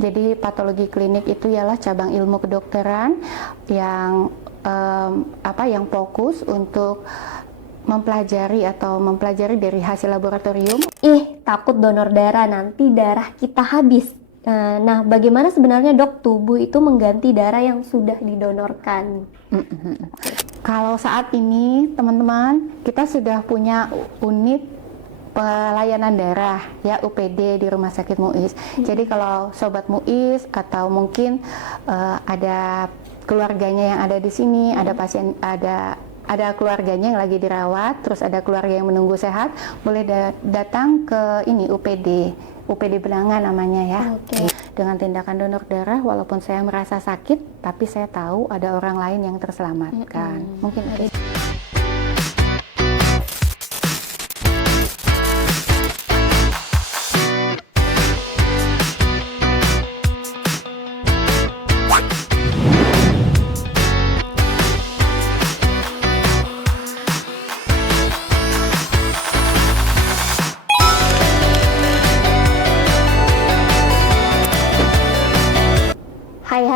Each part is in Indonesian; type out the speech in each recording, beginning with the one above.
Jadi patologi klinik itu ialah cabang ilmu kedokteran yang yang fokus untuk mempelajari dari hasil laboratorium. Takut donor darah nanti darah kita habis. Nah, bagaimana sebenarnya dok tubuh itu mengganti darah yang sudah didonorkan? Kalau saat ini teman-teman kita sudah punya unit pelayanan darah ya UPD di Rumah Sakit MUIS. Jadi kalau sobat MUIS atau mungkin ada keluarganya yang ada di sini, ada pasien, ada keluarganya yang lagi dirawat, terus ada keluarga yang menunggu sehat, boleh datang ke ini UPD Benangan namanya ya. Dengan tindakan donor darah, walaupun saya merasa sakit, tapi saya tahu ada orang lain yang terselamatkan. Mungkin ada.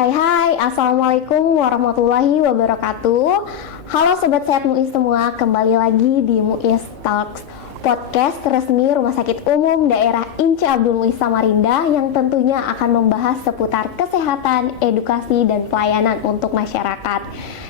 Hai, Assalamualaikum warahmatullahi wabarakatuh. Halo Sobat Sehat MUIS semua, kembali lagi di MUIS Talks, podcast resmi Rumah Sakit Umum Daerah Ince Abdul Muiz Samarinda yang tentunya akan membahas seputar kesehatan, edukasi, dan pelayanan untuk masyarakat.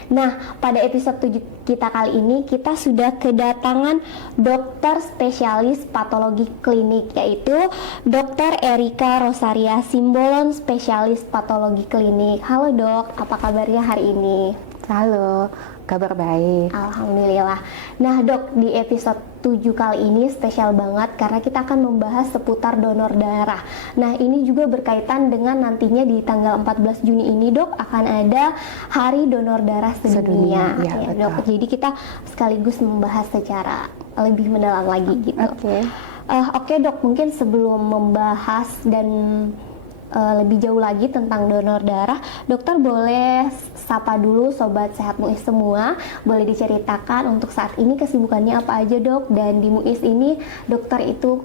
Nah, pada episode 7 kita kali ini kita sudah kedatangan dokter spesialis patologi klinik, yaitu Dr. Erika Rosaria Simbolon, spesialis patologi klinik. Halo dok, apa kabarnya hari ini? Halo, kabar baik. Alhamdulillah. Nah dok, di episode 7 kali ini spesial banget karena kita akan membahas seputar donor darah. Nah ini juga berkaitan dengan nantinya di tanggal 14 Juni ini dok akan ada Hari Donor Darah Sedunia. Ya, dok, jadi kita sekaligus membahas secara lebih mendalam lagi gitu. Oke dok, mungkin sebelum membahas dan lebih jauh lagi tentang donor darah, dokter boleh sapa dulu Sobat Sehat MUIS semua, boleh diceritakan untuk saat ini kesibukannya apa aja dok, dan di MUIS ini dokter itu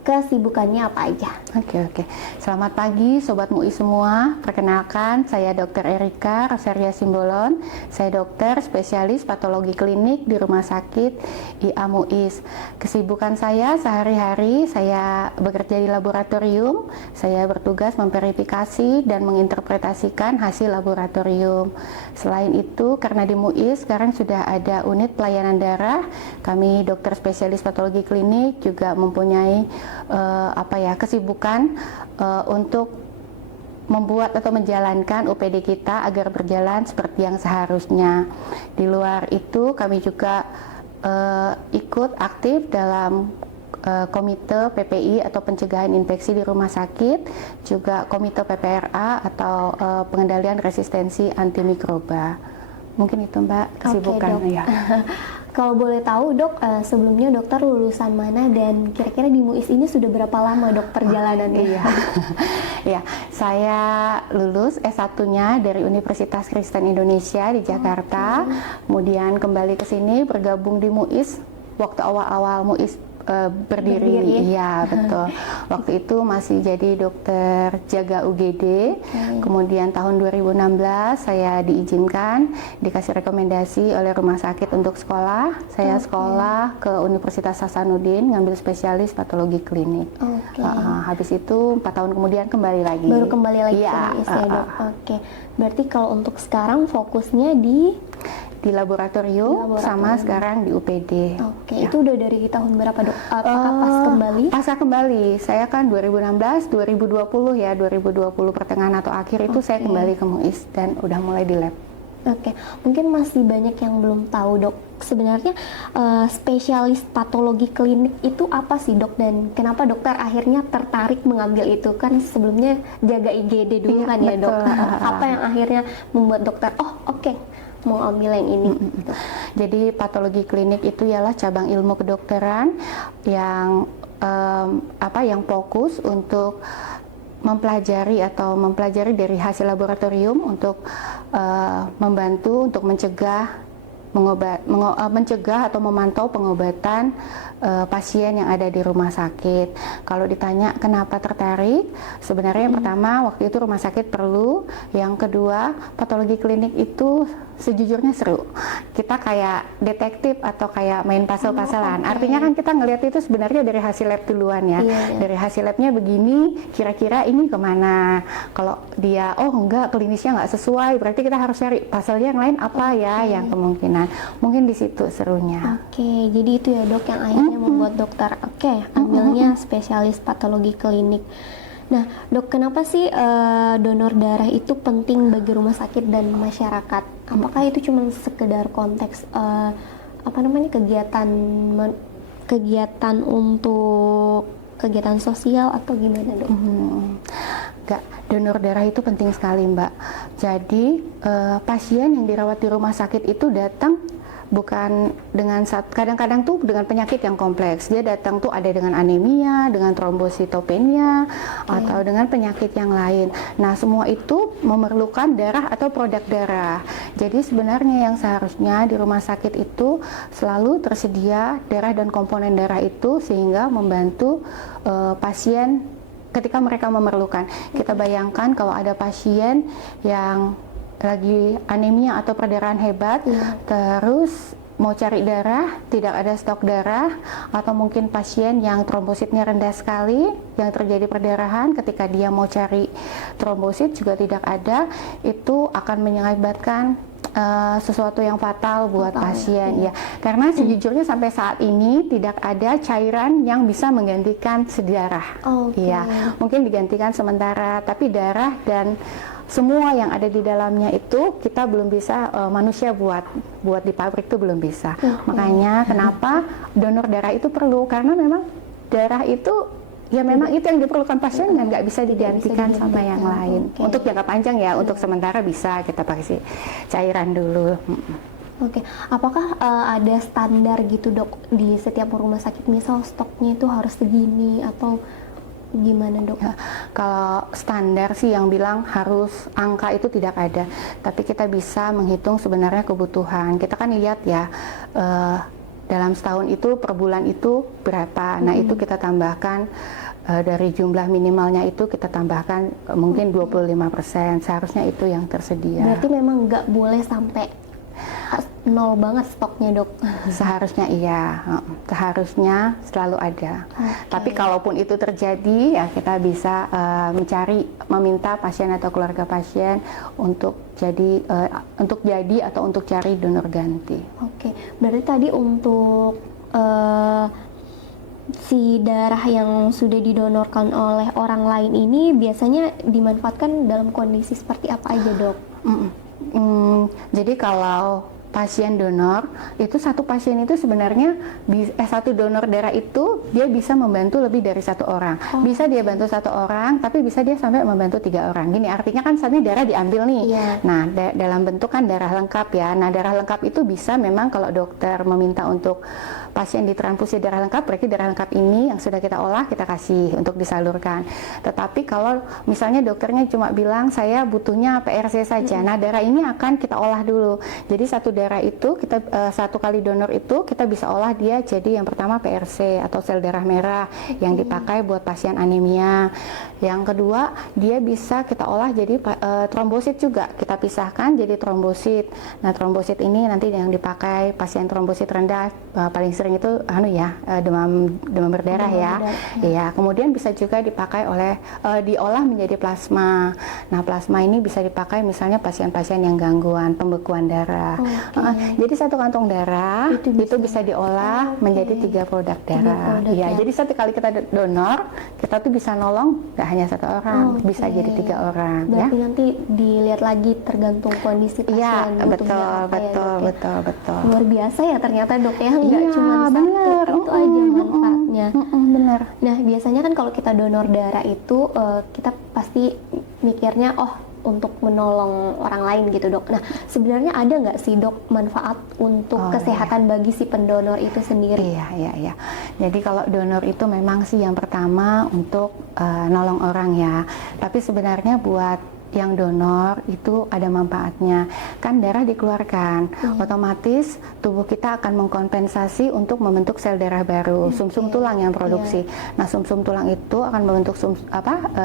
kesibukannya apa aja? Oke. Selamat pagi Sobat MUIS semua. Perkenalkan, saya Dr. Erika Rosaria Simbolon. Saya dokter spesialis patologi klinik di Rumah Sakit IA MUIS. Kesibukan saya sehari-hari, saya bekerja di laboratorium. Saya bertugas memverifikasi dan menginterpretasikan hasil laboratorium. Selain itu, karena di MUIS sekarang sudah ada unit pelayanan darah, kami dokter spesialis patologi klinik juga mempunyai kesibukan untuk membuat atau menjalankan UPD kita agar berjalan seperti yang seharusnya. Di luar itu kami juga ikut aktif dalam komite PPI atau pencegahan infeksi di rumah sakit, juga komite PPRA atau pengendalian resistensi antimikroba. Mungkin itu Mbak kesibukan. Ya. Kalau boleh tahu dok, sebelumnya dokter lulusan mana dan kira-kira di MUIS ini sudah berapa lama dok perjalanannya? Ya, saya lulus S1-nya dari Universitas Kristen Indonesia di Jakarta. Kemudian kembali ke sini bergabung di MUIS waktu awal-awal MUIS berdiri. Iya, betul. Waktu itu masih jadi dokter jaga UGD. Kemudian tahun 2016 saya diizinkan, dikasih rekomendasi oleh rumah sakit untuk sekolah. Saya sekolah ke Universitas Hasanuddin, ngambil spesialis patologi klinik. Habis itu 4 tahun kemudian kembali lagi. Baru kembali lagi ke MUIS ya dok. Berarti kalau untuk sekarang fokusnya di laboratorium sama sekarang di UPD. Itu udah dari tahun berapa dok? Apakah pas kembali? Pasca kembali, saya kan 2016, 2020 ya, 2020 pertengahan atau akhir itu saya kembali ke MUIS dan udah mulai di lab. Mungkin masih banyak yang belum tahu dok, sebenarnya spesialis patologi klinik itu apa sih dok, dan kenapa dokter akhirnya tertarik mengambil itu? Kan sebelumnya jaga IGD dulu kan ya dok. Apa yang akhirnya membuat dokter mau ambil yang ini? Jadi patologi klinik itu ialah cabang ilmu kedokteran yang yang fokus untuk mempelajari dari hasil laboratorium untuk membantu untuk mencegah atau memantau pengobatan pasien yang ada di rumah sakit. Kalau ditanya kenapa tertarik, sebenarnya yang pertama waktu itu rumah sakit perlu, yang kedua patologi klinik itu sejujurnya seru. Kita kayak detektif atau kayak main puzzle-puzzlean. Artinya kan kita ngelihat itu sebenarnya dari hasil lab duluan ya. Dari hasil labnya begini, kira-kira ini kemana. Kalau dia, oh enggak, klinisnya nggak sesuai, berarti kita harus cari puzzle-nya yang lain apa ya yang kemungkinan. Mungkin di situ serunya. Oke, jadi itu ya dok yang akhirnya membuat dokter ambilnya spesialis patologi klinik. Nah dok, kenapa sih donor darah itu penting bagi rumah sakit dan masyarakat? Apakah itu cuma sekedar konteks kegiatan untuk kegiatan sosial atau gimana dok? Enggak, donor darah itu penting sekali Mbak. Jadi pasien yang dirawat di rumah sakit itu datang bukan dengan kadang-kadang tuh dengan penyakit yang kompleks. Dia datang tuh ada dengan anemia, dengan trombositopenia, atau dengan penyakit yang lain. Nah, semua itu memerlukan darah atau produk darah. Jadi sebenarnya yang seharusnya di rumah sakit itu selalu tersedia darah dan komponen darah itu sehingga membantu pasien ketika mereka memerlukan. Kita bayangkan kalau ada pasien yang lagi anemia atau perdarahan hebat, terus mau cari darah, tidak ada stok darah, atau mungkin pasien yang trombositnya rendah sekali, yang terjadi perdarahan, ketika dia mau cari trombosit juga tidak ada, itu akan mengakibatkan sesuatu yang fatal buat pasien ya. Karena sejujurnya sampai saat ini tidak ada cairan yang bisa menggantikan darah. Ya, mungkin digantikan sementara, tapi darah dan semua yang ada di dalamnya itu kita belum bisa, manusia buat di pabrik itu belum bisa. Makanya kenapa donor darah itu perlu, karena memang darah itu ya memang itu yang diperlukan pasien dan nggak bisa digantikan sama yang lain. Untuk jangka panjang ya, untuk sementara bisa kita pakai cairan dulu. Apakah ada standar gitu dok di setiap rumah sakit, misal stoknya itu harus segini atau gimana dok? Kalau standar sih yang bilang harus angka itu tidak ada, tapi kita bisa menghitung sebenarnya kebutuhan. Kita kan lihat ya dalam setahun itu per bulan itu berapa. Nah itu kita tambahkan dari jumlah minimalnya itu kita tambahkan mungkin 25%. Seharusnya itu yang tersedia. Berarti memang nggak boleh sampai nol banget stoknya dok? Seharusnya iya, seharusnya selalu ada. Tapi kalaupun itu terjadi ya kita bisa meminta pasien atau keluarga pasien untuk jadi atau untuk cari donor ganti. Berarti tadi untuk si darah yang sudah didonorkan oleh orang lain ini biasanya dimanfaatkan dalam kondisi seperti apa aja dok? Jadi kalau pasien donor itu satu pasien itu sebenarnya satu donor darah itu dia bisa membantu lebih dari satu orang. Bisa dia bantu satu orang, tapi bisa dia sampai membantu 3 orang. Gini artinya kan saatnya darah diambil nih. Nah dalam bentuk kan darah lengkap ya. Nah darah lengkap itu bisa memang kalau dokter meminta untuk pasien ditransfusi darah lengkap, berarti darah lengkap ini yang sudah kita olah kita kasih untuk disalurkan. Tetapi kalau misalnya dokternya cuma bilang saya butuhnya PRC saja, nah darah ini akan kita olah dulu. Jadi satu darah itu kita satu kali donor itu kita bisa olah dia jadi yang pertama PRC atau sel darah merah yang dipakai buat pasien anemia. Yang kedua dia bisa kita olah jadi trombosit juga, kita pisahkan jadi trombosit. Nah trombosit ini nanti yang dipakai pasien trombosit rendah paling sering itu demam berdarah ya. Iya, kemudian bisa juga dipakai diolah menjadi plasma. Nah, plasma ini bisa dipakai misalnya pasien-pasien yang gangguan pembekuan darah. Jadi satu kantong darah itu bisa diolah menjadi 3 produk darah. Iya, jadi satu kali kita donor, kita tuh bisa nolong nggak hanya satu orang, bisa jadi 3 orang. Berarti nanti dilihat lagi tergantung kondisi pasien. Iya, betul. Luar biasa ya ternyata dok ya, nggak cuma bener. itu aja manfaatnya. Bener. Nah biasanya kan kalau kita donor darah itu kita pasti mikirnya untuk menolong orang lain gitu dok. Nah sebenarnya ada nggak sih dok manfaat untuk kesehatan bagi si pendonor itu sendiri? Iya. Jadi kalau donor itu memang sih yang pertama untuk nolong orang ya. Tapi sebenarnya buat yang donor itu ada manfaatnya. Kan darah dikeluarkan, otomatis tubuh kita akan mengkompensasi untuk membentuk sel darah baru, sumsum tulang yang produksi. Nah, sumsum tulang itu akan membentuk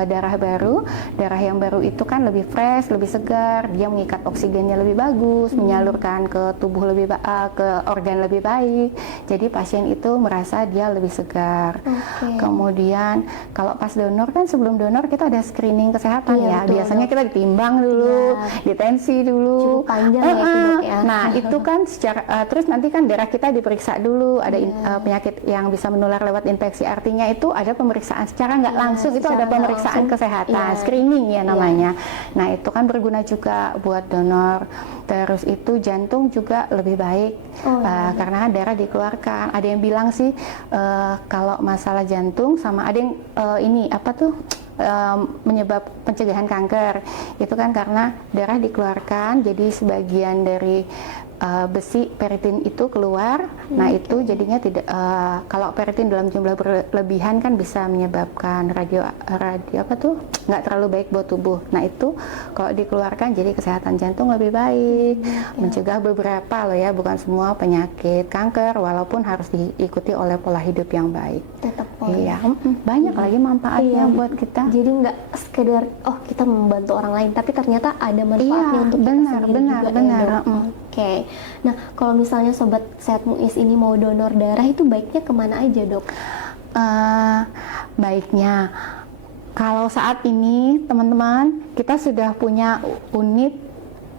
darah baru. Darah yang baru itu kan lebih fresh, lebih segar, dia mengikat oksigennya lebih bagus, menyalurkan ke tubuh ke organ lebih baik. Jadi pasien itu merasa dia lebih segar. Kemudian kalau pas donor kan, sebelum donor kita ada screening kesehatan ya. Betul, Biasanya kita ditimbang dulu, ditensi dulu. Cukup panjang ya itu, Dok, ya. Nah, itu kan secara terus nanti kan darah kita diperiksa dulu, ada penyakit yang bisa menular lewat infeksi. Artinya itu ada pemeriksaan secara nggak langsung, itu ada pemeriksaan kesehatan, screening ya namanya. Nah, itu kan berguna juga buat donor. Terus itu jantung juga lebih baik karena kan darah dikeluarkan. Ada yang bilang sih kalau masalah jantung sama ada yang menyebab pencegahan kanker itu kan karena darah dikeluarkan, jadi sebagian dari besi peritin itu keluar. Nah, itu jadinya tidak kalau peritin dalam jumlah berlebihan kan bisa menyebabkan nggak terlalu baik buat tubuh. Nah, itu kalau dikeluarkan jadi kesehatan jantung lebih baik, mencegah beberapa loh ya, bukan semua penyakit kanker, walaupun harus diikuti oleh pola hidup yang baik. Tetap Banyak lagi manfaatnya buat kita. Jadi nggak sekedar kita membantu orang lain, tapi ternyata ada manfaatnya untuk kita sendiri juga ya, Dok. Oke. Nah, kalau misalnya Sobat Sehat Muiz ini mau donor darah, itu baiknya kemana aja, Dok? Baiknya kalau saat ini teman-teman kita sudah punya unit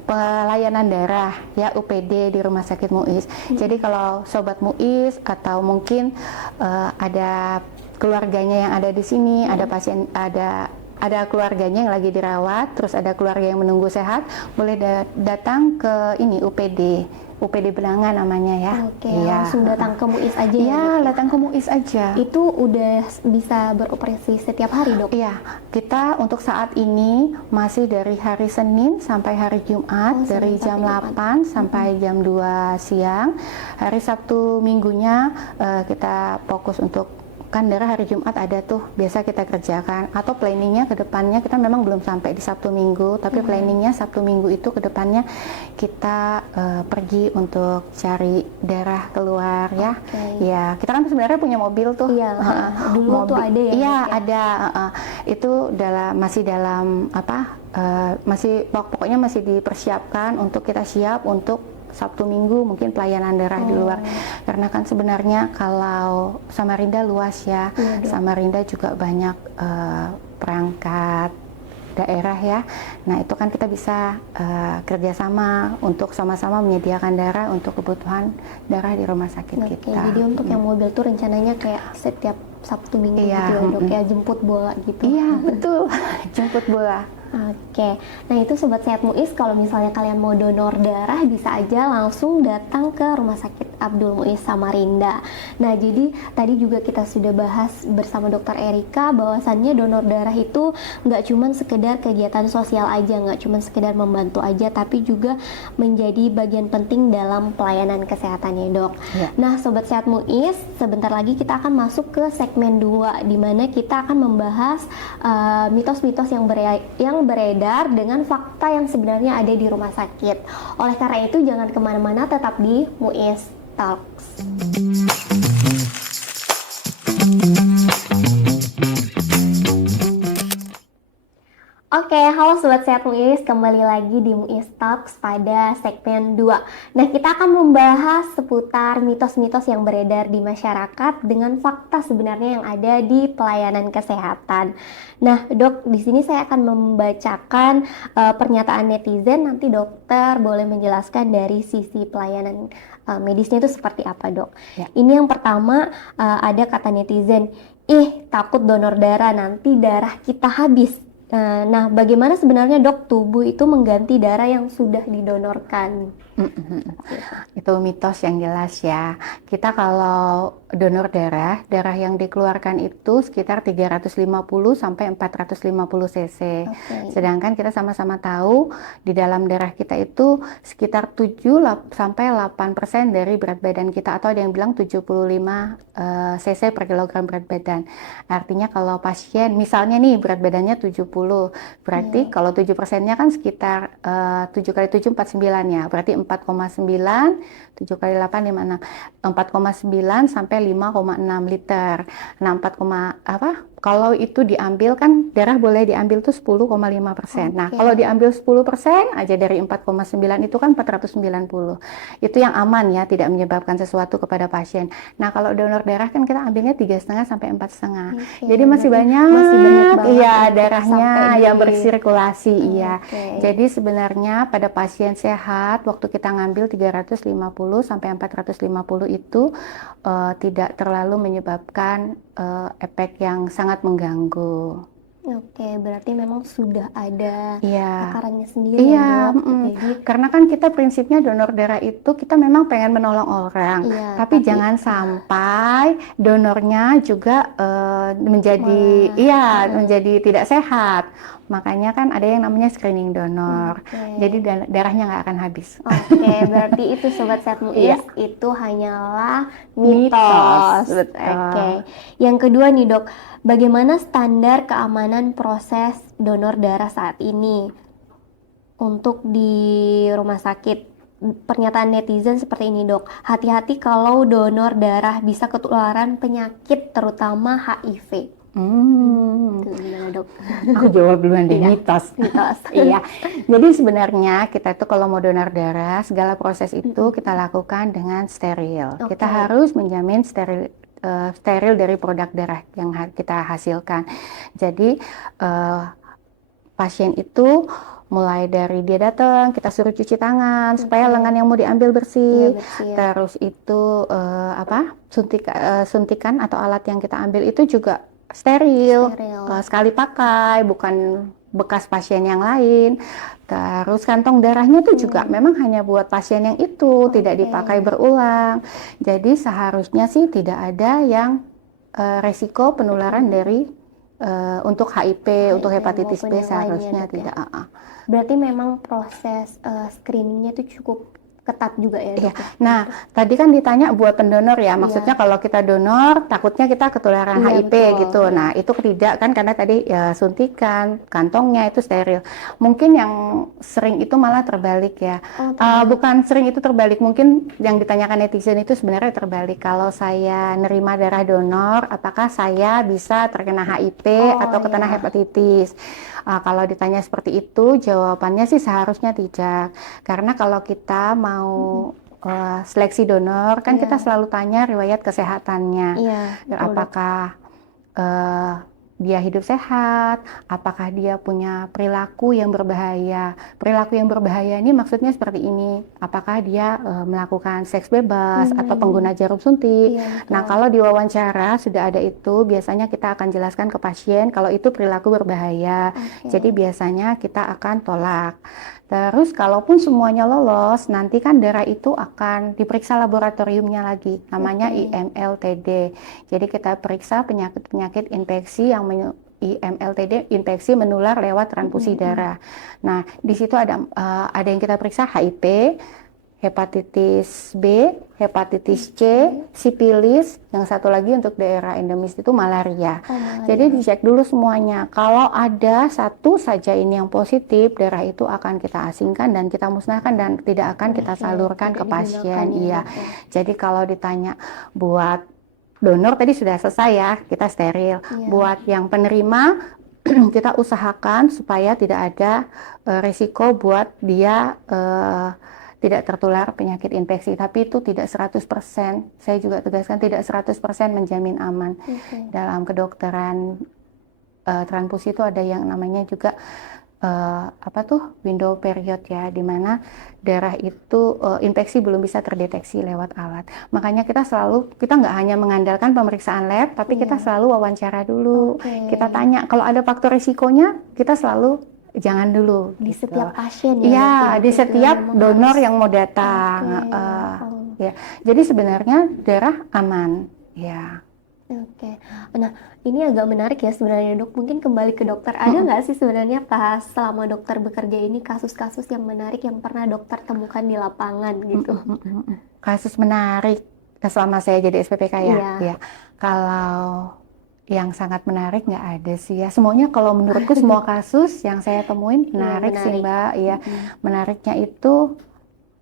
pelayanan darah ya, UPD di Rumah Sakit Muiz. Jadi kalau Sobat Muiz atau mungkin ada keluarganya yang ada di sini, ada pasien, ada keluarganya yang lagi dirawat, terus ada keluarga yang menunggu sehat, boleh datang ke ini UPD Benangan namanya ya. Langsung datang ke Muiz aja ya? Datang ke Muiz aja. Itu udah bisa beroperasi setiap hari, Dok? Iya, kita untuk saat ini masih dari hari Senin sampai hari Jumat, dari jam 8 sampai jam 2 siang. Hari Sabtu Minggunya kita fokus untuk kan darah hari Jumat ada tuh biasa kita kerjakan, atau planningnya ke depannya kita memang belum sampai di Sabtu Minggu, tapi planningnya Sabtu Minggu itu ke depannya kita pergi untuk cari darah keluar ya. Ya, kita kan sebenarnya punya mobil tuh. Dulu mobil, tuh ada ya? Iya, ada. Itu masih dalam pokoknya masih dipersiapkan untuk kita siap untuk Sabtu Minggu mungkin pelayanan darah di luar, karena kan sebenarnya kalau Samarinda luas ya, Samarinda juga banyak perangkat daerah ya. Nah, itu kan kita bisa kerjasama untuk sama-sama menyediakan darah untuk kebutuhan darah di rumah sakit kita. Jadi untuk yang mobil tuh rencananya kayak setiap Sabtu Minggu gitu ya, Dok, ya, jemput bola gitu. Iya, betul. Jemput bola. Oke, nah itu Sobat Sehat Muiz, kalau misalnya kalian mau donor darah bisa aja langsung datang ke Rumah Sakit Abdul Muiz Samarinda. Nah, jadi tadi juga kita sudah bahas bersama Dokter Erika bahwasannya donor darah itu nggak cuma sekedar kegiatan sosial aja, nggak cuma sekedar membantu aja, tapi juga menjadi bagian penting dalam pelayanan kesehatannya, Dok. Nah, Sobat Sehat Muiz, sebentar lagi kita akan masuk ke segmen 2, di mana kita akan membahas mitos-mitos yang beredar dengan fakta yang sebenarnya ada di rumah sakit. Oleh karena itu jangan kemana-mana, tetap di Muiz Talks. Oke, halo Sobat Sehat Muiz, kembali lagi di Muiz Talks pada segmen 2. Nah, kita akan membahas seputar mitos-mitos yang beredar di masyarakat dengan fakta sebenarnya yang ada di pelayanan kesehatan. Nah, Dok, di sini saya akan membacakan pernyataan netizen, nanti dokter boleh menjelaskan dari sisi pelayanan medisnya itu seperti apa, Dok. Ini yang pertama, ada kata netizen, takut donor darah, nanti darah kita habis. Nah, bagaimana sebenarnya, Dok, tubuh itu mengganti darah yang sudah didonorkan? Itu mitos yang jelas ya. Kita kalau donor darah yang dikeluarkan itu sekitar 350 sampai 450 cc. Sedangkan kita sama-sama tahu di dalam darah kita itu sekitar 7 sampai 8% dari berat badan kita, atau ada yang bilang 75 cc per kilogram berat badan. Artinya kalau pasien misalnya nih berat badannya 70 Berarti kalau 7%-nya kan sekitar 7 kali 7 49 ya. Berarti 4,9, 7 kali 8 56. 4,9 sampai 5,6 liter. Nah, kalau itu diambil kan darah boleh diambil tuh 10,5%. Nah, kalau diambil 10% aja dari 4,9 itu kan 490. Itu yang aman ya, tidak menyebabkan sesuatu kepada pasien. Nah, kalau donor darah kan kita ambilnya 3,5 sampai 4,5. Jadi masih banyak banget iya untuk darahnya sampai yang di- bersirkulasi iya. Oke. Jadi sebenarnya pada pasien sehat waktu kita ngambil 350 sampai 450 itu tidak terlalu menyebabkan efek yang sangat mengganggu. Oke, berarti memang sudah ada Iya. takarannya sendiri Iya, ya dok. Jadi karena kan kita prinsipnya donor darah itu kita memang pengen menolong orang, iya, tapi jangan sampai donornya juga menjadi menjadi tidak sehat. Makanya kan ada yang namanya screening donor. Oke. Jadi darahnya nggak akan habis. Oke, berarti itu Sobat Sehat Iya. Muis, itu hanyalah Mitos, mitos. betul. Oke. Yang kedua nih dok, bagaimana standar keamanan proses donor darah saat ini untuk di rumah sakit? Pernyataan netizen seperti ini dok, hati-hati kalau donor darah bisa ketularan penyakit terutama HIV. Itu gimana dok? Aku jawab duluan deh, Iya. mitos. Mitos. Iya. Jadi sebenarnya kita itu kalau mau donor darah, segala proses itu kita lakukan dengan steril. Oke. Kita harus menjamin steril dari produk darah yang kita hasilkan. Jadi pasien itu mulai dari dia datang, kita suruh cuci tangan supaya lengan yang mau diambil bersih. Iya, bersih. Terus itu suntikan atau alat yang kita ambil itu juga steril. Sekali pakai, bukan bekas pasien yang lain. Terus kantong darahnya itu juga memang hanya buat pasien yang itu, tidak dipakai berulang. Jadi seharusnya sih tidak ada yang resiko penularan dari untuk HIV, untuk hepatitis maupun B yang seharusnya lainnya, Dok, ya? tidak. Berarti memang proses screeningnya itu cukup ketat juga ya Iya. dok? Nah, tadi kan ditanya buat pendonor ya, maksudnya kalau kita donor takutnya kita ketularan Iya, HIV betul. gitu. Iya. Nah, itu tidak kan karena tadi ya suntikan, kantongnya itu steril. Mungkin yang sering itu malah terbalik ya. Bukan sering itu terbalik, mungkin yang ditanyakan netizen itu sebenarnya terbalik. Kalau saya nerima darah donor, apakah saya bisa terkena HIV atau terkena hepatitis? Kalau ditanya seperti itu, jawabannya sih seharusnya tidak. Karena kalau kita mau seleksi donor, kan kita selalu tanya riwayat kesehatannya. Iya, Apakah dia hidup sehat, apakah dia punya perilaku yang berbahaya. Perilaku yang berbahaya ini maksudnya seperti ini, apakah dia melakukan seks bebas atau pengguna jarum suntik. Nah, kalau di wawancara sudah ada itu, biasanya kita akan jelaskan ke pasien kalau itu perilaku berbahaya. Jadi biasanya kita akan tolak. Terus kalaupun semuanya lolos, nanti kan darah itu akan diperiksa laboratoriumnya lagi, namanya IMLTD. Jadi kita periksa penyakit-penyakit infeksi yang IMLTD, infeksi menular lewat transfusi darah. Nah, di situ ada yang kita periksa HIV, hepatitis B, hepatitis C, sipilis, yang satu lagi untuk daerah endemis itu malaria. Jadi dicek dulu semuanya. Kalau ada satu saja ini yang positif, darah itu akan kita asingkan dan kita musnahkan dan tidak akan kita salurkan ke pasien. Iya. Jadi kalau ditanya buat donor tadi sudah selesai ya, kita steril. Buat yang penerima kita usahakan supaya tidak ada risiko buat dia tidak tertular penyakit infeksi, tapi itu tidak 100%. Saya juga tegaskan tidak 100% menjamin aman. Dalam kedokteran transfusi itu ada yang namanya juga window period ya, di mana darah itu infeksi belum bisa terdeteksi lewat alat. Makanya kita nggak hanya mengandalkan pemeriksaan lab, tapi kita selalu wawancara dulu. Kita tanya kalau ada faktor risikonya, kita selalu jangan dulu di gitu. setiap pasien ya? Iya, di setiap donor yang mau datang. Ya, jadi sebenarnya darah aman. Ya. Oke. Nah, ini agak menarik ya sebenarnya dok. Mungkin kembali ke dokter. Ada nggak sih sebenarnya pas selama dokter bekerja ini kasus-kasus yang menarik yang pernah dokter temukan di lapangan gitu? Kasus menarik selama saya jadi SPPK ya. Iya. Ya. Kalau yang sangat menarik nggak ada sih ya. Semuanya kalau menurutku semua kasus yang saya temuin menarik sih menarik. Mbak. Ya, menariknya itu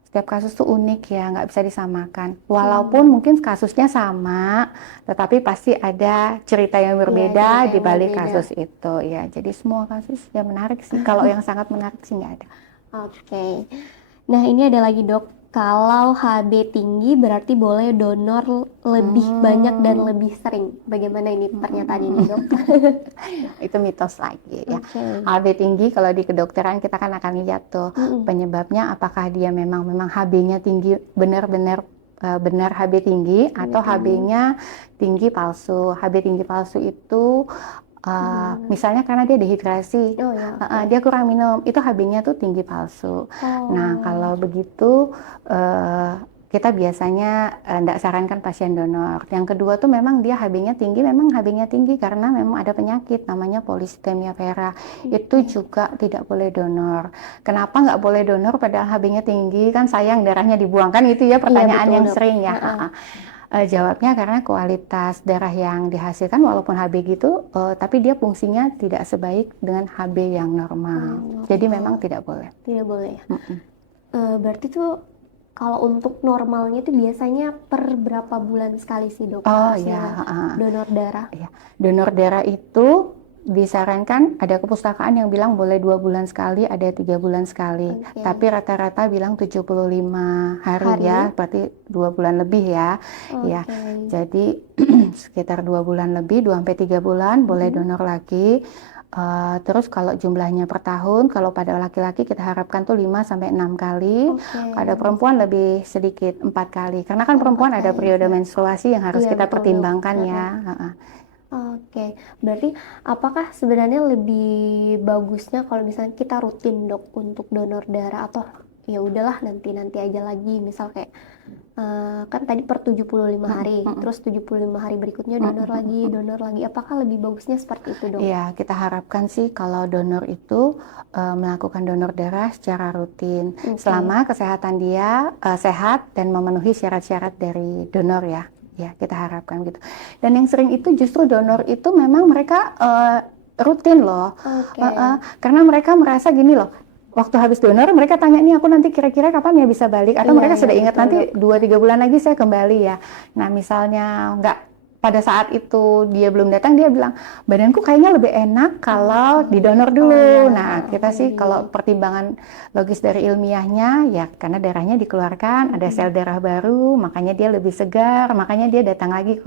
setiap kasus tuh unik ya, nggak bisa disamakan. Walaupun mungkin kasusnya sama, tetapi pasti ada cerita yang berbeda cerita di yang balik berbeda. kasus itu ya. Jadi semua kasus ya menarik sih. Kalau yang sangat menarik sih nggak ada. Oke. Nah, ini ada lagi dok. Kalau HB tinggi berarti boleh donor lebih banyak dan lebih sering. Bagaimana ini pernyataan ini dok? Itu mitos lagi ya. Oke. HB tinggi kalau di kedokteran kita kan akan lihat tuh penyebabnya, apakah dia memang HB-nya tinggi benar-benar benar HB tinggi atau HB-nya tinggi palsu. HB tinggi palsu itu misalnya karena dia dehidrasi, Oh ya. dia kurang minum, itu HB-nya tuh tinggi palsu. Nah, kalau begitu kita biasanya tidak sarankan pasien donor. Yang kedua tuh memang dia HB-nya tinggi, memang HB-nya tinggi karena memang ada penyakit namanya polistemia vera. Itu juga tidak boleh donor. Kenapa nggak boleh donor padahal HB-nya tinggi? Kan sayang darahnya dibuang, kan itu ya pertanyaan betul, yang dok. sering ya. Jawabnya karena kualitas darah yang dihasilkan walaupun HB gitu, tapi dia fungsinya tidak sebaik dengan HB yang normal. Jadi memang tidak boleh. Tidak boleh ya. Berarti tuh kalau untuk normalnya tuh biasanya per berapa bulan sekali sih dok? Donor darah. Ya. Donor darah itu disarankan, ada kepustakaan yang bilang boleh 2 bulan sekali, ada 3 bulan sekali. Tapi rata-rata bilang 75 hari ya, berarti 2 bulan lebih ya. Ya. Jadi sekitar 2 bulan lebih, 2-3 bulan boleh donor lagi. Terus kalau jumlahnya per tahun, kalau pada laki-laki kita harapkan tuh 5-6 kali. Ada perempuan lebih sedikit, 4 kali. Karena kan perempuan ada periode menstruasi yang harus kita pertimbangkan ya. Oke, berarti apakah sebenarnya lebih bagusnya kalau misalnya kita rutin dok untuk donor darah, atau ya udahlah nanti aja lagi, misal kayak kan tadi per 75 hari, terus 75 hari berikutnya donor lagi, apakah lebih bagusnya seperti itu dok? Iya, kita harapkan sih kalau donor itu melakukan donor darah secara rutin selama kesehatan dia sehat dan memenuhi syarat-syarat dari donor ya. Ya, kita harapkan gitu. Dan yang sering itu justru donor itu memang mereka rutin loh. Karena mereka merasa gini loh, waktu habis donor mereka tanya, nih aku nanti kira-kira kapan ya bisa balik, atau mereka sudah ingat nanti 2-3 bulan lagi saya kembali ya. Nah, misalnya pada saat itu dia belum datang, dia bilang badanku kayaknya lebih enak kalau didonor dulu. Nah, kita sih kalau pertimbangan logis dari ilmiahnya ya karena darahnya dikeluarkan, ada sel darah baru, makanya dia lebih segar, makanya dia datang lagi ke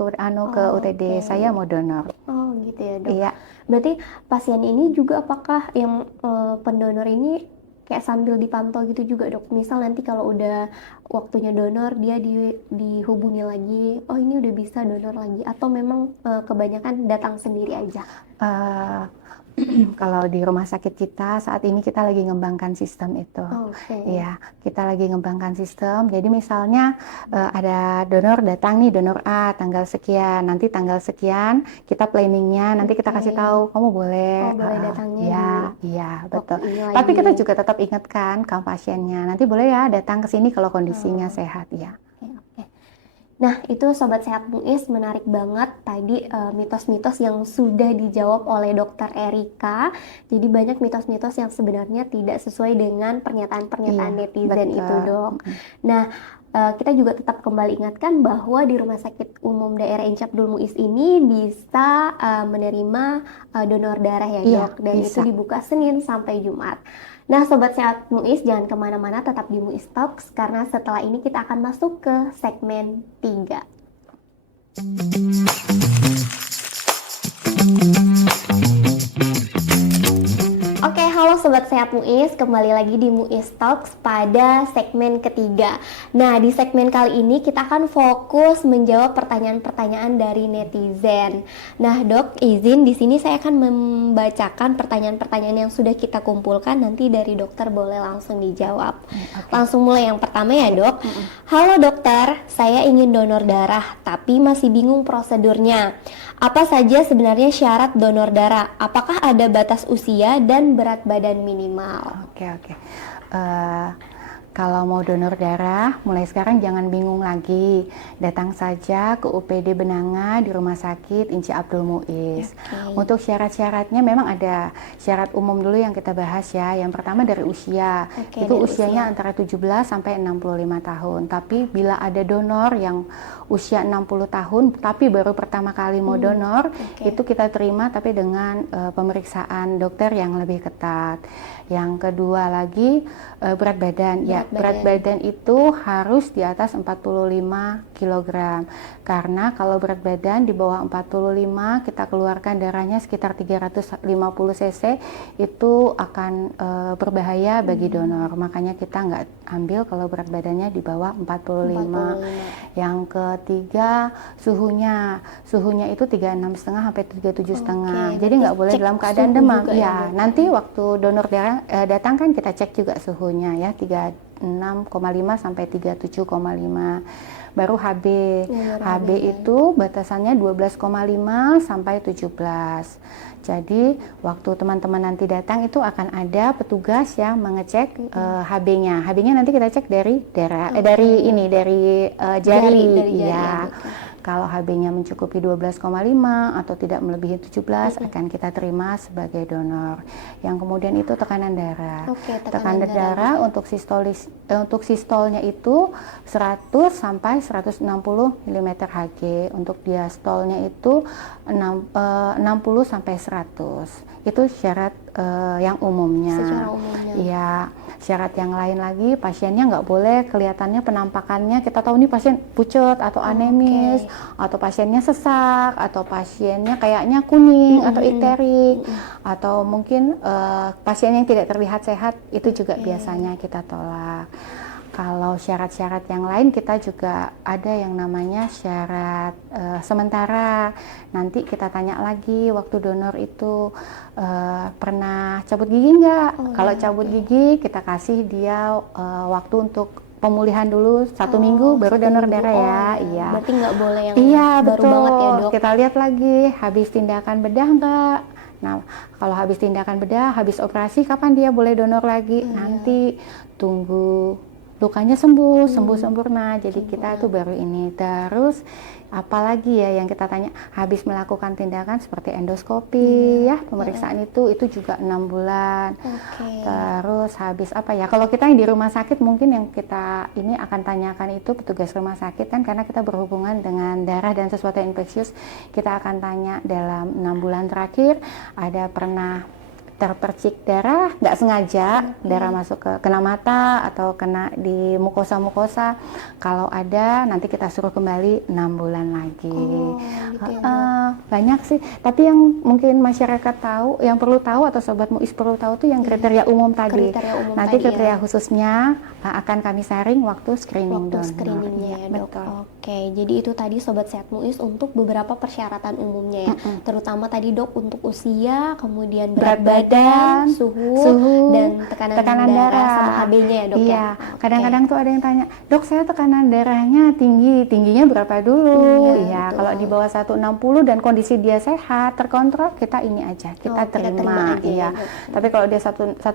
UTD, saya mau donor. Oh gitu ya dok. Iya. Berarti pasien ini juga apakah yang pendonor ini kayak sambil dipantau gitu juga dok? Misal nanti kalau udah waktunya donor dia dihubungi lagi, oh ini udah bisa donor lagi, atau memang kebanyakan datang sendiri aja? Kalau di rumah sakit kita saat ini kita lagi ngembangkan sistem itu. Ya, kita lagi ngembangkan sistem. Jadi misalnya ada donor datang nih, donor A tanggal sekian, nanti tanggal sekian kita planningnya, nanti kita kasih tahu kamu boleh. Boleh datangnya ya, iya betul. ini Tapi lagi. kita juga tetap ingatkan ke pasiennya, nanti boleh ya datang ke sini kalau kondisinya sehat ya. Nah, itu Sobat Sehat Muiz, menarik banget tadi mitos-mitos yang sudah dijawab oleh Dokter Erika. Jadi banyak mitos-mitos yang sebenarnya tidak sesuai dengan pernyataan-pernyataan netizen itu, Dok. Nah, kita juga tetap kembali ingatkan bahwa di Rumah Sakit Umum Daerah Inci Abdul Muiz ini bisa menerima donor darah ya, Dok. Dan bisa. itu dibuka Senin sampai Jumat. Nah, Sobat Sehat Muiz, jangan kemana-mana, tetap di Muiz Talks, karena setelah ini kita akan masuk ke segmen 3. Oke, halo Sobat Sehat Muiz, kembali lagi di Muiz Talks pada segmen ketiga. Nah, di segmen kali ini kita akan fokus menjawab pertanyaan-pertanyaan dari netizen. Nah, Dok, izin di sini saya akan membacakan pertanyaan-pertanyaan yang sudah kita kumpulkan, nanti dari dokter boleh langsung dijawab. Langsung mulai yang pertama ya, Dok. Halo dokter, saya ingin donor darah, tapi masih bingung prosedurnya. Apa saja sebenarnya syarat donor darah? Apakah ada batas usia dan berat badan minimal? Oke. Kalau mau donor darah, mulai sekarang jangan bingung lagi. Datang saja ke UPD Benanga di Rumah Sakit Inci Abdul Muiz. Untuk syarat-syaratnya memang ada syarat umum dulu yang kita bahas ya. Yang pertama dari usia. Itu usianya antara 17 sampai 65 tahun. Tapi bila ada donor yang usia 60 tahun tapi baru pertama kali mau donor, itu kita terima tapi dengan pemeriksaan dokter yang lebih ketat. Yang kedua lagi berat badan. Berat badan itu harus di atas 45 kg. Karena kalau berat badan di bawah 45 kita keluarkan darahnya sekitar 350 cc, itu akan berbahaya bagi donor. Makanya kita nggak ambil kalau berat badannya di bawah 45. Yang ketiga suhunya itu 36,5 sampai 37,5. Jadi nggak boleh dalam keadaan demam. Ya, nanti waktu donor darah datang kan kita cek juga suhunya ya, 36,5 sampai 37,5. Baru HB. HB itu batasannya 12,5 sampai 17. Jadi waktu teman-teman nanti datang itu akan ada petugas yang mengecek HB-nya. HB-nya nanti kita cek dari darah, dari jari. Iya. Kalau HB-nya mencukupi 12,5 atau tidak melebihi 17 akan kita terima sebagai donor. Yang kemudian itu tekanan darah. Tekanan darah untuk sistolnya itu 100 sampai 160 mm Hg. Untuk diastolnya itu 60 sampai 100. Itu syarat yang umumnya. Secara umumnya. Iya. Syarat yang lain lagi, pasiennya nggak boleh kelihatannya penampakannya kita tahu nih pasien pucat atau anemis, atau pasiennya sesak, atau pasiennya kayaknya kuning atau ikterik, atau mungkin pasien yang tidak terlihat sehat, itu juga biasanya kita tolak. Kalau syarat-syarat yang lain kita juga ada yang namanya syarat sementara. Nanti kita tanya lagi waktu donor itu pernah cabut gigi nggak? Kalau cabut gigi kita kasih dia waktu untuk pemulihan dulu 1 minggu baru donor darah ya. Iya. Berarti nggak boleh yang baru betul. Banget ya dok. Kita lihat lagi habis tindakan bedah nggak? Nah, kalau habis tindakan bedah, habis operasi kapan dia boleh donor lagi? Nanti tunggu lukanya sembuh sempurna. Jadi kita tuh baru ini. Terus apalagi ya yang kita tanya, habis melakukan tindakan seperti endoskopi ya, pemeriksaan itu juga 6 bulan. Terus habis apa ya, kalau kita yang di rumah sakit mungkin yang kita ini akan tanyakan itu petugas rumah sakit kan, karena kita berhubungan dengan darah dan sesuatu yang infeksius, kita akan tanya dalam 6 bulan terakhir ada pernah terpercik darah nggak sengaja, darah masuk ke kena mata atau kena di mukosa. Kalau ada nanti kita suruh kembali 6 bulan lagi. Banyak sih, tapi yang mungkin masyarakat tahu, yang perlu tahu atau Sobat Muiz perlu tahu tuh yang kriteria umum tadi. Nanti kriteria khususnya akan kami sharing waktu screening donor. Screeningnya ya dok. Oke, jadi itu tadi Sobat Sehat Muiz untuk beberapa persyaratan umumnya ya, terutama tadi dok untuk usia, kemudian berat badan, suhu dan tekanan darah sama HB-nya ya dok. Iya, kadang-kadang tuh ada yang tanya, dok saya tekanan darahnya tingginya berapa dulu? Iya, kalau di bawah 160 dan kondisi dia sehat, terkontrol, kita ini aja, kita terima aja, iya. Tapi kalau dia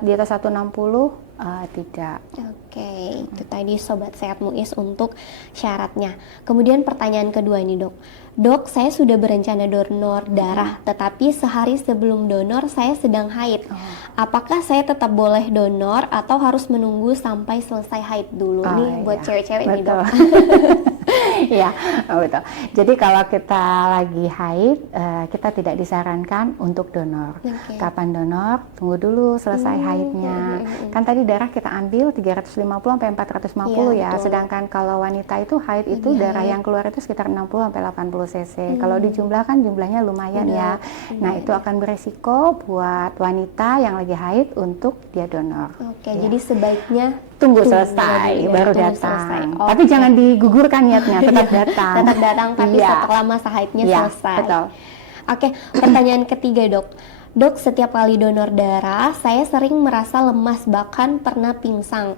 di atas 160 tidak. Oke, itu tadi Sobat Sehat Muiz untuk syaratnya. Kemudian pertanyaan kedua ini dok. Dok, saya sudah berencana donor darah, tetapi sehari sebelum donor saya sedang haid. Apakah saya tetap boleh donor atau harus menunggu sampai selesai haid dulu? Nih buat cewek-cewek nih dok. Iya, betul. Jadi kalau kita lagi haid, kita tidak disarankan untuk donor. Kapan donor? Tunggu dulu selesai haidnya. Kan tadi darah kita ambil 350 sampai 450 ya. Sedangkan kalau wanita itu haid itu darah yang keluar itu sekitar 60 sampai 80 cc. Kalau dijumlahkan jumlahnya lumayan ya. Nah, itu akan beresiko buat wanita yang lagi haid untuk dia donor. Jadi sebaiknya tunggu selesai baru datang. Tapi jangan digugurkan niatnya, tetap datang. Tetap datang tapi setelah masa haidnya selesai. Betul. Oke, pertanyaan ketiga dok. Dok, setiap kali donor darah saya sering merasa lemas, bahkan pernah pingsan.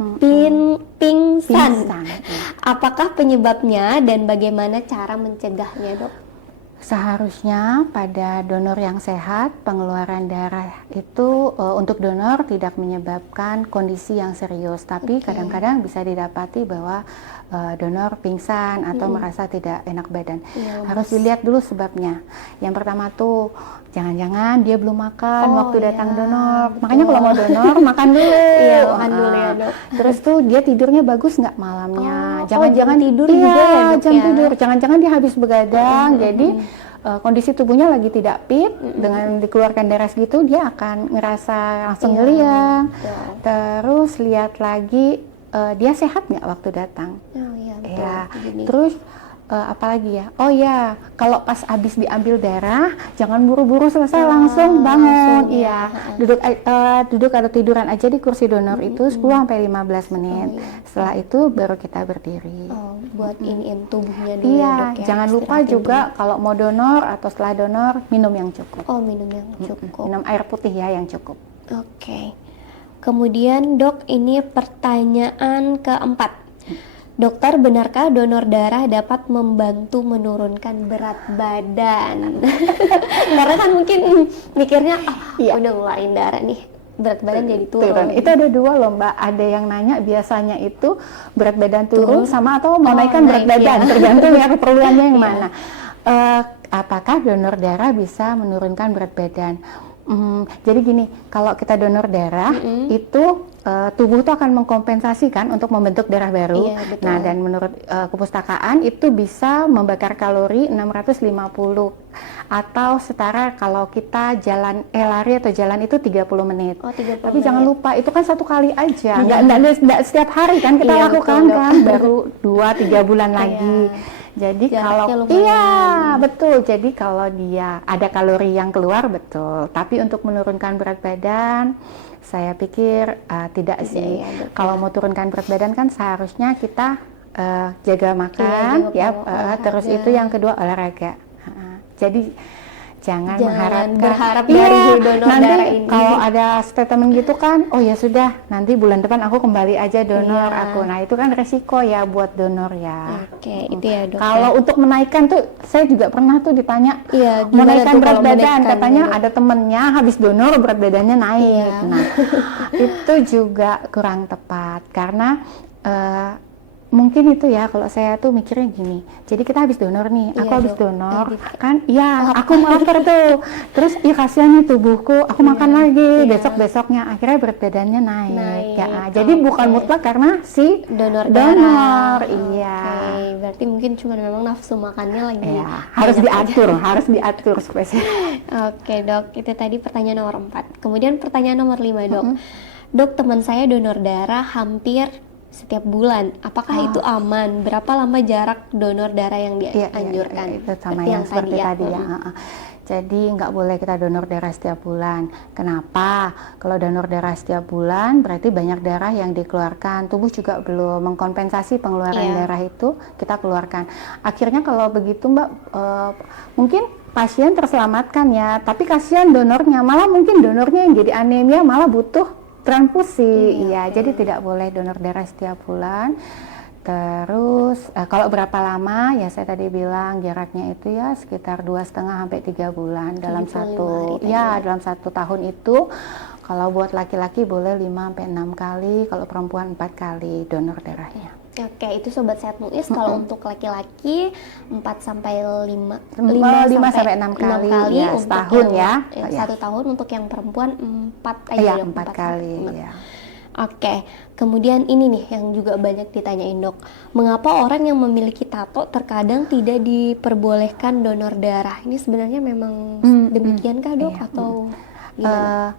Apakah penyebabnya dan bagaimana cara mencegahnya dok? Seharusnya pada donor yang sehat, pengeluaran darah itu untuk donor tidak menyebabkan kondisi yang serius, tapi kadang-kadang bisa didapati bahwa donor pingsan atau merasa tidak enak badan. Harus dilihat dulu sebabnya. Yang pertama tuh, jangan-jangan dia belum makan waktu datang donor. Makanya kalau mau donor, makan dulu. Iya, makan dulu ya, Dok. Terus tuh dia tidurnya bagus nggak malamnya? Jangan tidur iya, juga ya, Dok, jam ya? tidur. Jangan-jangan dia habis begadang, jadi kondisi tubuhnya lagi tidak fit, dengan dikeluarkan darah segitu dia akan ngerasa langsung ngeliang. Terus lihat lagi dia sehat nggak waktu datang. Betul. Ya, Begini. terus apalagi ya? Oh ya, kalau pas habis diambil darah, jangan buru-buru selesai langsung bangun. langsung ya. Iya, duduk atau tiduran aja di kursi donor itu 10 sampai 15 menit. Setelah itu baru kita berdiri. Buat iniin tubuhnya dulu Iya, ya, Dok, ya. jangan lupa Istirahatin juga kalau mau donor atau setelah donor minum yang cukup. dulu. Minum yang cukup. Minum air putih ya yang cukup. Oke. Kemudian, Dok, ini pertanyaan keempat. Dokter, benarkah donor darah dapat membantu menurunkan berat badan? Karena kan mungkin mikirnya, Iya. udah ngeluarin darah nih, berat badan jadi turun. Itu ada dua loh Mbak, ada yang nanya biasanya itu berat badan turun sama atau mau naikkan berat naik, badan, ya. tergantung ya keperluannya yang mana. Apakah donor darah bisa menurunkan berat badan? Jadi gini, kalau kita donor darah itu tubuh itu akan mengkompensasikan untuk membentuk darah baru. Iya, betul. Nah, dan menurut kepustakaan itu bisa membakar kalori 650 atau setara kalau kita lari atau jalan itu 30 menit. 30 Tapi jangan menit. lupa itu kan satu kali aja, nggak setiap hari kan kita Iya, lakukan betul, Dok. kan, baru 2-3 bulan lagi. Jadi Jaraknya kalau lumayan. betul, jadi kalau dia ada kalori yang keluar betul, tapi untuk menurunkan berat badan saya pikir tidak sih. ya, Dok, Kalau mau turunkan berat badan kan seharusnya kita jaga makan jaga ya, terus olahraga. itu yang kedua olahraga. Jadi jangan mengharapkan berharap dari donor nanti darah ini. kalau ada statement gitu kan, oh ya sudah, nanti bulan depan aku kembali aja donor aku. Nah, itu kan resiko ya buat donor ya. Oke, itu ya, Dok. Kalau untuk menaikkan tuh, saya juga pernah tuh ditanya, Iya, mau gimana naikkan tuh berat kalau badan, menaikkan, katanya Dok? ada temennya habis donor berat badannya naik. Iya. Nah, itu juga kurang tepat karena mungkin itu ya, kalau saya tuh mikirnya gini, jadi kita habis donor nih, aku Iya, habis Dok. donor kan, iya aku lapar tuh, terus kasihan nih tubuhku, aku makan lagi, besok-besoknya akhirnya berat badannya naik. Ya, jadi bukan mutlak karena si donor donor, darah. iya. Oke, berarti mungkin cuma memang nafsu makannya lagi. Ya, harus diatur supaya Oke, Dok, itu tadi pertanyaan nomor 4. Kemudian pertanyaan nomor 5, Dok. Dok, teman saya donor darah hampir setiap bulan. Apakah itu aman? Berapa lama jarak donor darah yang dianjurkan? Iya, itu sama Seperti yang seperti tadi ya. Jadi nggak boleh kita donor darah setiap bulan. Kenapa? Kalau donor darah setiap bulan berarti banyak darah yang dikeluarkan. Tubuh juga belum mengkompensasi pengeluaran darah itu, kita keluarkan. Akhirnya kalau begitu Mbak, mungkin pasien terselamatkan ya, tapi kasihan donornya, malah mungkin donornya yang jadi anemia malah butuh transfusi. Iya, jadi tidak boleh donor darah setiap bulan. Terus kalau berapa lama ya, saya tadi bilang jaraknya itu ya sekitar 2,5 sampai 3 bulan dalam 75 hari dalam 1 tahun itu. Kalau buat laki-laki boleh 5 sampai 6 kali, kalau perempuan 4 kali donor darahnya. Oke, itu Sobat Sehat Muis. Kalau untuk laki-laki 4 sampai 5 sampai 6 kali ya, untuk setahun yang, ya. 1 tahun. Untuk yang perempuan 4 aja. Iya, Dok, 4 kali ya. Oke, kemudian ini nih yang juga banyak ditanyain, Dok. Mengapa orang yang memiliki tato terkadang tidak diperbolehkan donor darah? Ini sebenarnya memang demikiankah, Dok? Atau gimana?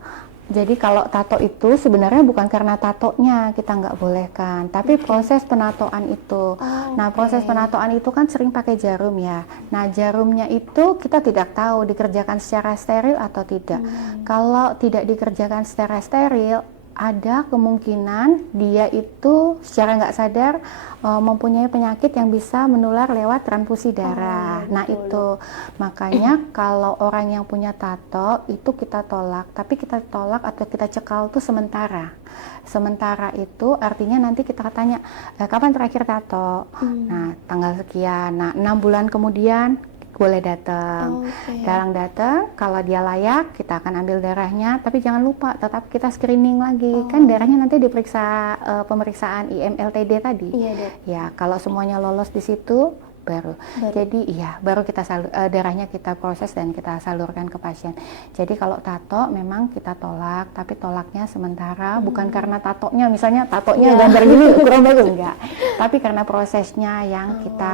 Jadi kalau tato itu sebenarnya bukan karena tatonya kita nggak bolehkan, tapi proses penatoan itu. Nah, proses penatoan itu kan sering pakai jarum ya. Nah, jarumnya itu kita tidak tahu dikerjakan secara steril atau tidak. Kalau tidak dikerjakan secara steril, ada kemungkinan dia itu secara nggak sadar mempunyai penyakit yang bisa menular lewat transfusi darah. Nah, itu makanya kalau orang yang punya tato itu kita tolak, tapi kita tolak atau kita cekal tuh sementara. Sementara itu artinya nanti kita tanya kapan terakhir tato. Nah, tanggal sekian. Nah, 6 bulan kemudian boleh datang. Dalang datang, kalau dia layak kita akan ambil darahnya, tapi jangan lupa tetap kita screening lagi. Kan darahnya nanti diperiksa pemeriksaan IMLTD tadi. Iya, Dok. Ya, kalau semuanya lolos di situ baru. Jadi baru kita darahnya kita proses dan kita salurkan ke pasien. Jadi kalau tato memang kita tolak, tapi tolaknya sementara bukan karena tatonya, misalnya tatonya gambar gini kurang bagus, enggak. Tapi karena prosesnya yang kita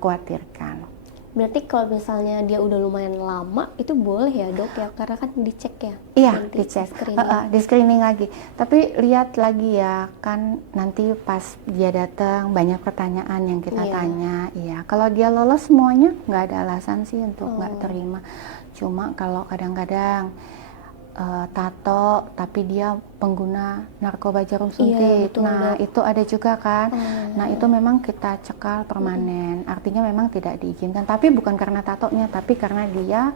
khawatirkan. Berarti kalau misalnya dia udah lumayan lama, itu boleh ya, Dok ya? Karena kan dicek ya? Iya, nanti dicek, screening. di screening lagi. Tapi lihat lagi ya, kan nanti pas dia datang banyak pertanyaan yang kita tanya. Iya, kalau dia lolos semuanya nggak ada alasan sih untuk nggak terima. Cuma kalau kadang-kadang tato tapi dia pengguna narkoba jarum suntik, itu ada juga kan. Nah itu memang kita cekal permanen, artinya memang tidak diizinkan, tapi bukan karena tatonya, tapi karena dia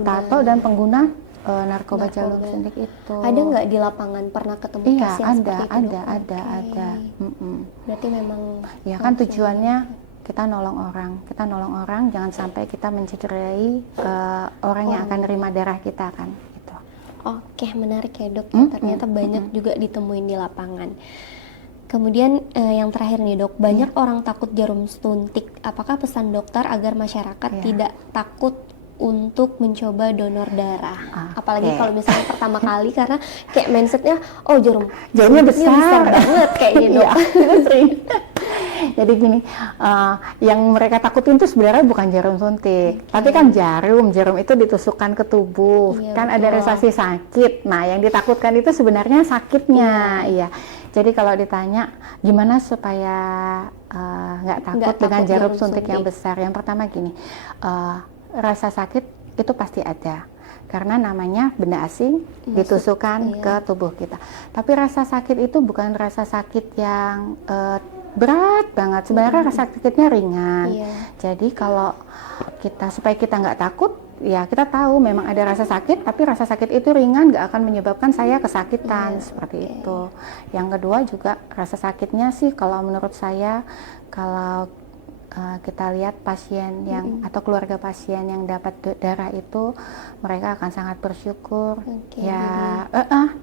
tato dan pengguna narkoba jarum suntik itu. Ada nggak di lapangan pernah ketemu pasien seperti itu? Ada. Berarti memang ya kan tujuannya kita nolong orang, jangan sampai kita mencederai orang yang akan nerima darah kita kan. Oke, menarik ya, Dok. Ternyata banyak juga ditemuin di lapangan. Kemudian yang terakhir nih, Dok, banyak orang takut jarum suntik. Apakah pesan dokter agar masyarakat tidak takut untuk mencoba donor darah? Apalagi kalau misalnya pertama kali, karena kayak mindsetnya, jarumnya besar banget kayaknya, Dok. Jadi gini, yang mereka takutin itu sebenarnya bukan jarum suntik, tapi kan jarum itu ditusukkan ke tubuh, kan ada sensasi sakit. Nah, yang ditakutkan itu sebenarnya sakitnya, Jadi kalau ditanya gimana supaya nggak takut dengan jarum suntik yang besar, yang pertama gini, rasa sakit itu pasti ada. Karena namanya benda asing ditusukkan ke tubuh kita. Tapi rasa sakit itu bukan rasa sakit yang berat banget. Sebenarnya rasa sakitnya ringan. Jadi kalau supaya kita nggak takut, ya kita tahu memang ada rasa sakit, tapi rasa sakit itu ringan, nggak akan menyebabkan saya kesakitan seperti itu. Yang kedua juga rasa sakitnya sih, kalau menurut saya, kalau kita lihat pasien yang atau keluarga pasien yang dapat darah itu, mereka akan sangat bersyukur.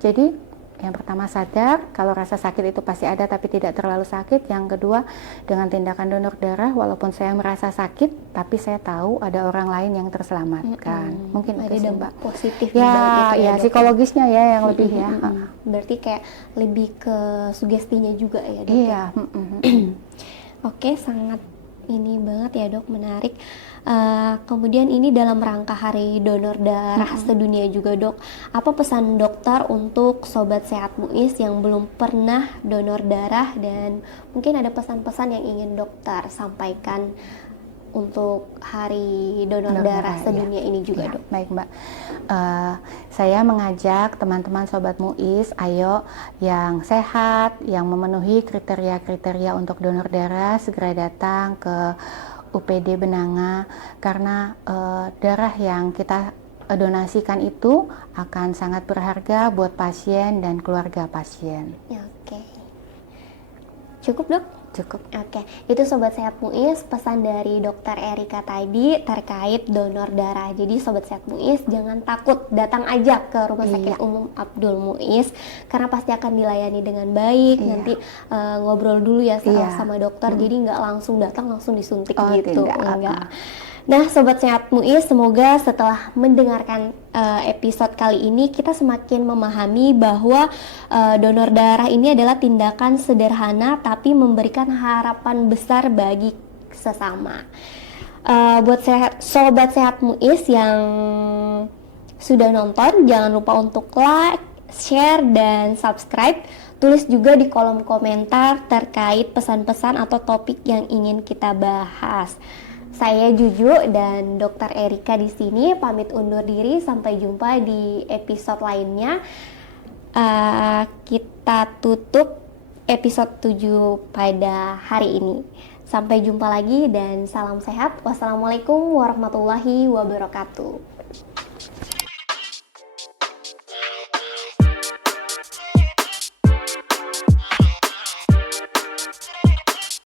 Jadi yang pertama sadar kalau rasa sakit itu pasti ada tapi tidak terlalu sakit. Yang kedua, dengan tindakan donor darah, walaupun saya merasa sakit tapi saya tahu ada orang lain yang terselamatkan. Mungkin ada itu sih, dampak Mbak. positif di balik itu, psikologisnya ya yang lebih ya. Berarti kayak lebih ke sugestinya juga ya, Dok. Iya. Oke, sangat ini banget ya, Dok, menarik. Kemudian ini dalam rangka Hari Donor Darah Sedunia juga, Dok. Apa pesan dokter untuk Sobat Sehat Muiz yang belum pernah donor darah, dan mungkin ada pesan-pesan yang ingin dokter sampaikan untuk Hari Donor Darah Sedunia ini juga, Dok? Baik, Mbak. Saya mengajak teman-teman Sobat Muiz, ayo yang sehat, yang memenuhi kriteria-kriteria untuk donor darah, segera datang ke UPD Benanga, karena darah yang kita donasikan itu akan sangat berharga buat pasien dan keluarga pasien. Oke. Cukup, Dok? Cukup. Oke, itu Sobat Sehat Muiz, pesan dari Dokter Erika tadi terkait donor darah. Jadi Sobat Sehat Muiz jangan takut, datang aja ke Rumah Sakit Umum Abdul Muiz, karena pasti akan dilayani dengan baik. Nanti ngobrol dulu ya sama dokter, jadi nggak langsung datang langsung disuntik gitu. Enggak. Nah, Sobat Sehat Muiz, semoga setelah mendengarkan episode kali ini kita semakin memahami bahwa donor darah ini adalah tindakan sederhana tapi memberikan harapan besar bagi sesama. Buat Sobat Sehat Muiz yang sudah nonton, jangan lupa untuk like, share, dan subscribe. Tulis juga di kolom komentar terkait pesan-pesan atau topik yang ingin kita bahas. Saya Juju dan Dokter Erika di sini pamit undur diri. Sampai jumpa di episode lainnya. Kita tutup episode 7 pada hari ini. Sampai jumpa lagi dan salam sehat. Wassalamualaikum warahmatullahi wabarakatuh.